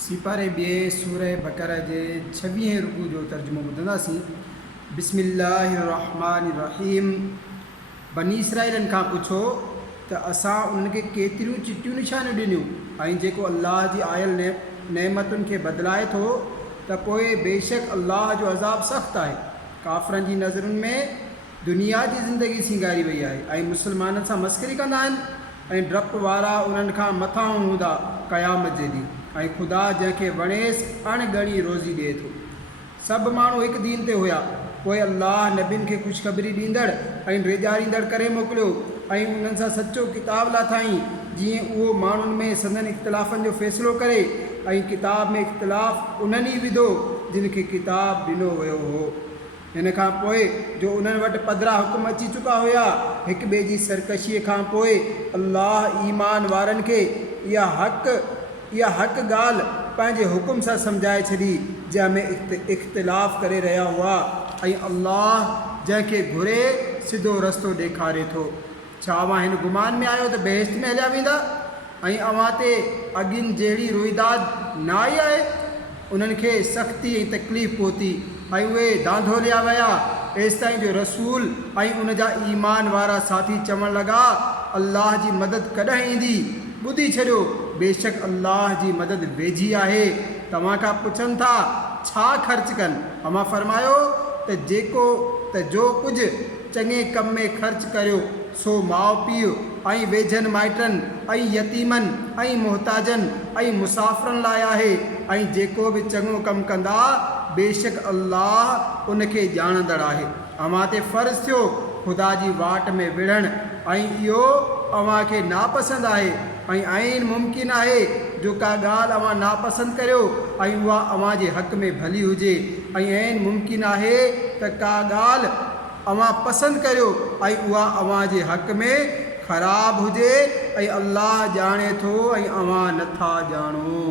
सिपारे ॿिए सूरह बक़रा जे 26 रुकू जो तर्जुमो ॿुधंदासीं। बिस्मिल्लाहिर्रहमानिर्रहीम। बनी इसराइलन खां पुछो त असां उन्हनि खे केतिरियूं चिटियूं निशानियूं ॾिनियूं ऐं जेको अल्लाह जी आयल नेमतुनि खे बदिलाए थो त पोइ बेशक अल्लाह जो अज़ाब सख़्तु आहे। काफ़िरनि जी नज़रुनि में दुनिया जी ज़िंदगी सिंगारी वई आहे ऐं मुस्लमाननि सां मस्करी कंदा आहिनि ऐं डपु वारा उन्हनि खां मथां हूंदा क़यामत जे ॾींहुं। ऐं ख़ुदा जंहिंखे वणेसि अणगणी रोज़ी ॾिए थो। सभु माण्हू हिकु दीन ते हुया, पोइ अल्लाह नबियुनि खे ख़ुशख़बरी ॾींदड़ ऐं रेजारींदड़ करे मोकिलियो ऐं उन्हनि सां सचो किताब लाथाईं जीअं उहो माण्हुनि में संदनि इख़्तिलाफ़नि जो फ़ैसिलो करे ऐं किताब में इख़्तिलाफ़ उन्हनि ई विधो जिन खे किताब ॾिनो वियो हो। हिन खां पोइ जो उन्हनि वटि पधरा हुकुम अची चुका हुया, हिक ॿिए जी सरकशीअ खां पोइ अल्लाह ईमान वारनि खे इहा हक़ ॻाल्हि पंहिंजे हुकुम सां सम्झाए छॾी जंहिंमें इख़्तिलाफ़ करे रहिया हुआ ऐं अल्लाह जंहिंखे घुरे सिधो रस्तो ॾेखारे थो। छा अव्हां हिन गुमान में आहियो त बेहिश्त में हलिया वेंदा ऐं अव्हां ते अॻियुनि जहिड़ी रोइदाद न आई आहे? उन्हनि खे सख़्ती ऐं तकलीफ़ पहुती ऐं उहे दांधोलिया विया एसिताईं जो रसूल ऐं उन जा ईमान वारा साथी चवणु लॻा अल्लाह जी मदद कॾहिं ईंदी? ॿुधी छॾियो, बेशक अल्लाह जी मदद वेझी आहे। तव्हां खां पुछनि था छा ख़र्च कनि? अव्हां फरमायो त जो कुझु चङे कम में ख़र्च करियो सो माउ पीउ ऐं वेझनि माइटनि ऐं यतीमनि ऐं मुहताजनि ऐं मुसाफ़िरनि लाइ आहे ऐं जेको बि चङो कमु कंदा बेशक अल्लाह उनखे ॼाणंदड़ आहे। अव्हां ते फ़र्ज़ु थियो ख़ुदा जी वाट में विढ़णु ऐं इहो अव्हां खे नापसंदि आहे ऐं आइन मुमकिन आहे जो का ॻाल्हि अव्हां नापसंदि करियो ऐं उहा अव्हां जे हक़ में भली हुजे ऐं आइन मुमकिन आहे त का ॻाल्हि अव्हां पसंदि करियो ऐं उहा अव्हां जे हक़ में ख़राबु हुजे ऐं अल्लाह ॼाणे थो ऐं अव्हां नथा ॼाणो।